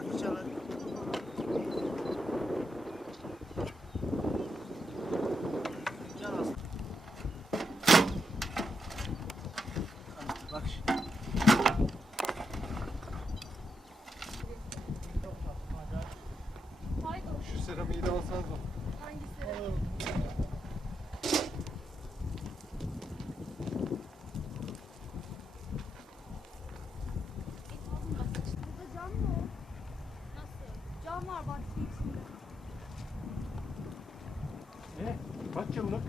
Ver fırçaları. Can az. Bak şimdi. Şu seramiği de alsanız mı? Burada cam mı o? Nasıl? Cam var bak şey içinde. Ne? Kaç yıllık?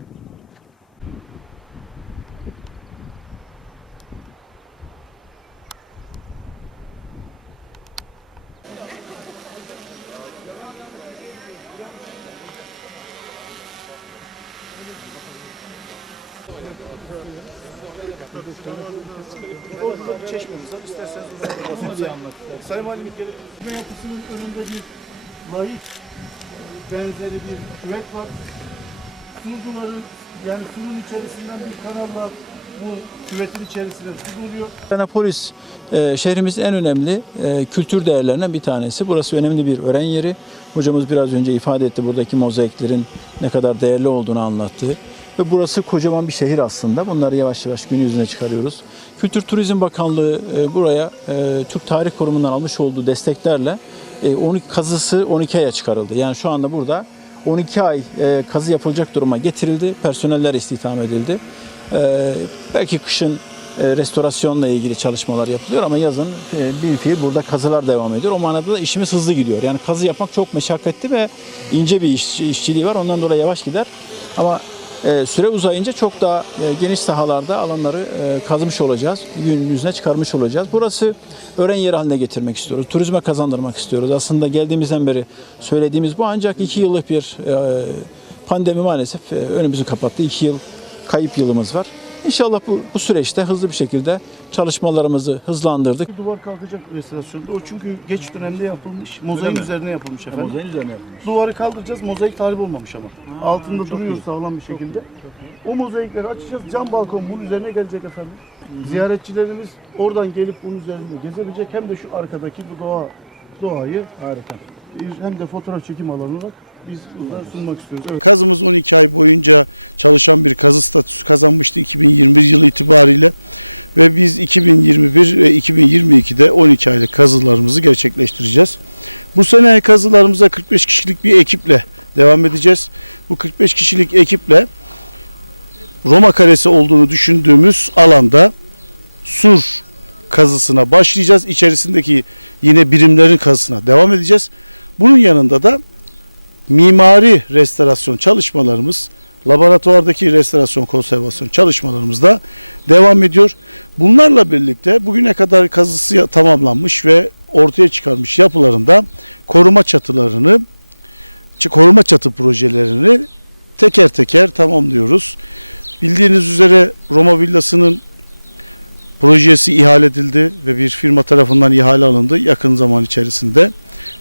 Orada bir çeşmemiz var. İsterseniz onu bir anlat. Sayın gelin. Kime yapısının önünde bir layık benzeri bir küvet var. Sunucuların yani sunun içerisinden bir kanalla bu küvetin içerisine su doluyor. Anapolis e, şehrimizin en önemli e, kültür değerlerinden bir tanesi. Burası önemli bir öğren yeri. Hocamız biraz önce ifade etti buradaki mozaiklerin ne kadar değerli olduğunu anlattı. Ve burası kocaman bir şehir aslında. Bunları yavaş yavaş gün yüzüne çıkarıyoruz. Kültür Turizm Bakanlığı e, buraya e, Türk Tarih Kurumu'ndan almış olduğu desteklerle e, 12 kazısı 12 aya çıkarıldı. Yani şu anda burada 12 ay e, kazı yapılacak duruma getirildi. Personeller istihdam edildi. E, belki kışın e, restorasyonla ilgili çalışmalar yapılıyor ama yazın e, bir fiil burada kazılar devam ediyor. O manada da işimiz hızlı gidiyor. Yani kazı yapmak çok meşakkatli ve ince bir iş, işçiliği var. Ondan dolayı yavaş gider. Ama e, süre uzayınca çok daha e, geniş sahalarda alanları e, kazmış olacağız. Gün yüzüne çıkarmış olacağız. Burası öğren yeri haline getirmek istiyoruz. Turizme kazandırmak istiyoruz. Aslında geldiğimizden beri söylediğimiz bu ancak iki yıllık bir e, pandemi maalesef e, önümüzü kapattı. İki yıl kayıp yılımız var. İnşallah bu, bu süreçte hızlı bir şekilde çalışmalarımızı hızlandırdık. Bir duvar kalkacak restorasyonda. O çünkü geç dönemde yapılmış. Mozaiğin üzerine yapılmış efendim. üzerine Duvarı kaldıracağız. Mozaik tahrip olmamış ama. Altında duruyor sağlam bir şekilde. O mozaikleri açacağız. Cam balkon bunun üzerine gelecek efendim. Ziyaretçilerimiz oradan gelip bunun üzerinde gezebilecek. Hem de şu arkadaki bu doğa doğayı harika. Hem de fotoğraf çekim alanı olarak Kazımız 12 ay boyunca çalışan bir kazı statüsü kazanmıştı 2021 yılı itibariyle ve biz 2021 ve 2022'de 12 aylık kazılarımızı gerçekleştireceğiz. Bu sene kazılarımıza 45 kişilik bir ekiple devam edeceğiz. Bu 45 kişilik ekiple Roma Kalesi olduğunu düşündüğümüz alanda sur kazısına başlayacağız. İçerisindeki yine birimlerin kazısına devam edeceğiz. Bunun yanında da mimari restorasyon çalışmalarımız, laboratuvardaki restorasyon konservasyon çalışmalarımız da devam ediyor. Bunlarla birlikte bugüne kadar kazısı tamamlanmış ve ortaya çıkarmış yapılarında koruma çatılarını, koruma çatı projelerini teker teker tamamlıyoruz. Bildiğiniz üzere Roma Villası'nın projesi ihale edildi ve bir firma tarafından ihale alındı. Yakın zaman içerisinde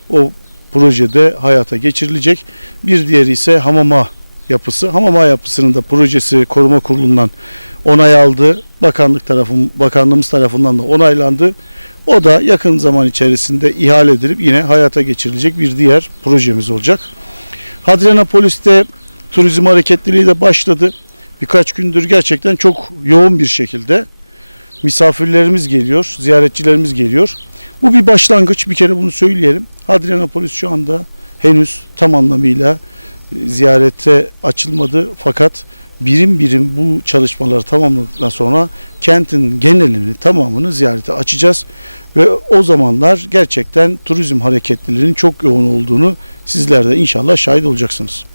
o projede hayata geçirilecek. Bir diğeri ise hamama yapısı. Hamama yapısının da projesi koruma kurulundan onay aldı. Bakanlık tarafın bakanlığımız tarafından da onaylandı. O da yakın zaman içerisinde ihale edilip yine hayata geçirilecek bir diğer projemiz olacak. Hadrianapolis'te turizm hareketliliği de başladı. Birkaç gündür gerçekten çok yoğun bir şekilde misafirlerimiz geliyor, ziyaretçilerimiz geliyor. Bu bir başlangıç bir kere bunu söyleyelim. Hadrianapolis şu anda henüz tam anlamıyla e, ziyarete açılmadı fakat birim birim bu çalışmaları tamamladıktan sonra kentin genelini tamamını ziyarete açacağız ve o zamanlar gerçekten turizm hareketliliğinin çok yoğun olduğunu sizler de inşallah şahit olacaksınız.